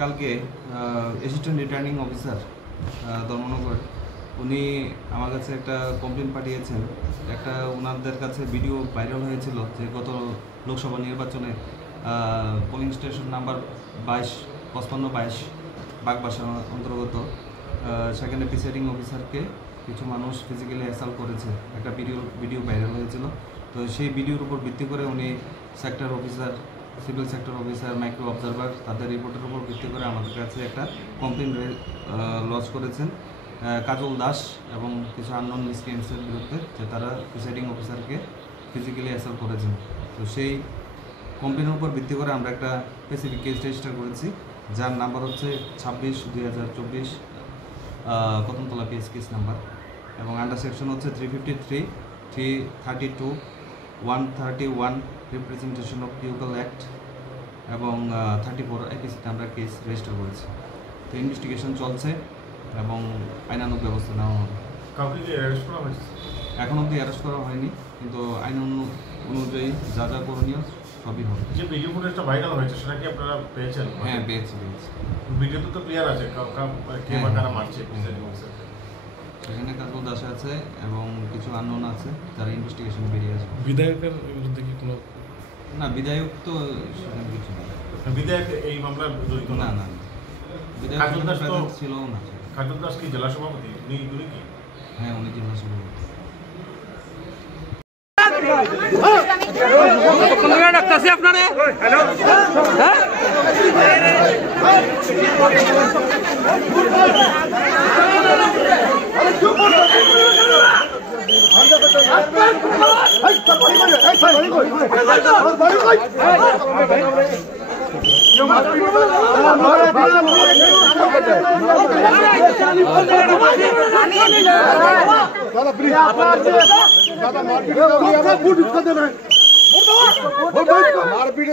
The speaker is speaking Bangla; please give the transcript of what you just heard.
কালকে অ্যাসিস্ট্যান্ট রিটার্নিং অফিসার ধর্মনগর উনি আমার কাছে একটা কমপ্লেন পাঠিয়েছেন। একটা ওনাদের কাছে ভিডিও ভাইরাল হয়েছিল যে গত লোকসভা নির্বাচনে পোলিং স্টেশন নাম্বার 22 বাগবাসা অন্তর্গত সেখানে প্রিসাইডিং অফিসারকে কিছু মানুষ ফিজিক্যালি অ্যাসাল্ট করেছে, একটা ভিডিও ভাইরাল হয়েছিল। তো সেই ভিডিওর উপর ভিত্তি করে উনি sector officer, civil sector officer, micro observer তাদের রিপোর্টের উপর ভিত্তি করে আমাদের কাছে একটা কমপ্লেন লঞ্চ করেছেন কাজল দাস এবং কিছু আননোন মিসক্রিয়েন্টসের বিরুদ্ধে, যে তারা প্রিসাইডিং অফিসারকে ফিজিক্যালি অ্যাসাল্ট করেছেন। তো সেই কমপ্লেনের উপর ভিত্তি করে আমরা একটা স্পেসিফিক কেস রেজিস্টার করেছি, যার নাম্বার হচ্ছে 26/2024 কদমতলা পিএস কেস নাম্বার, এবং আন্ডার সেকশন হচ্ছে 353, 332, 131 রিপ্রেজেন্টেশন অফ পিউকাল অ্যাক্ট এবং 34 আইপিসিতে আমরা কেস রেজিস্টার করেছি। তো ইনভেস্টিগেশন চলছে এবং আইনানুগ ব্যবস্থা নেওয়া হবে। এখন অবধি অ্যারেস্ট করা হয়নি, কিন্তু আইন অনুযায়ী যা যা করণীয় সবই হবে। যে ভিডিও ফুটেজটা ভাইরাল হয়েছে সেটা কি আপনারা পেয়েছেন? হ্যাঁ, পেয়েছি। ভিডিওতে তো ক্লিয়ার আছে কে বা কারা মারছে। সেখানে কাজল দাস আছে এবং কিছু আননোন আছে, যারা ইনভেস্টিগেশন বেরিয়ে আসবে। বিধায়কের বিরুদ্ধে কি কোনো? না, বিধায়ক তো সেখানে কিছু না। বিধায়ক এই মামলার জড়িত না, বিধায়ক ছিল না। কাজল দাস কি জেলা সভাপতি? উনি কি? হ্যাঁ, উনি জেলা সভাপতি। ডাক্তারছি আপনারে मारपीट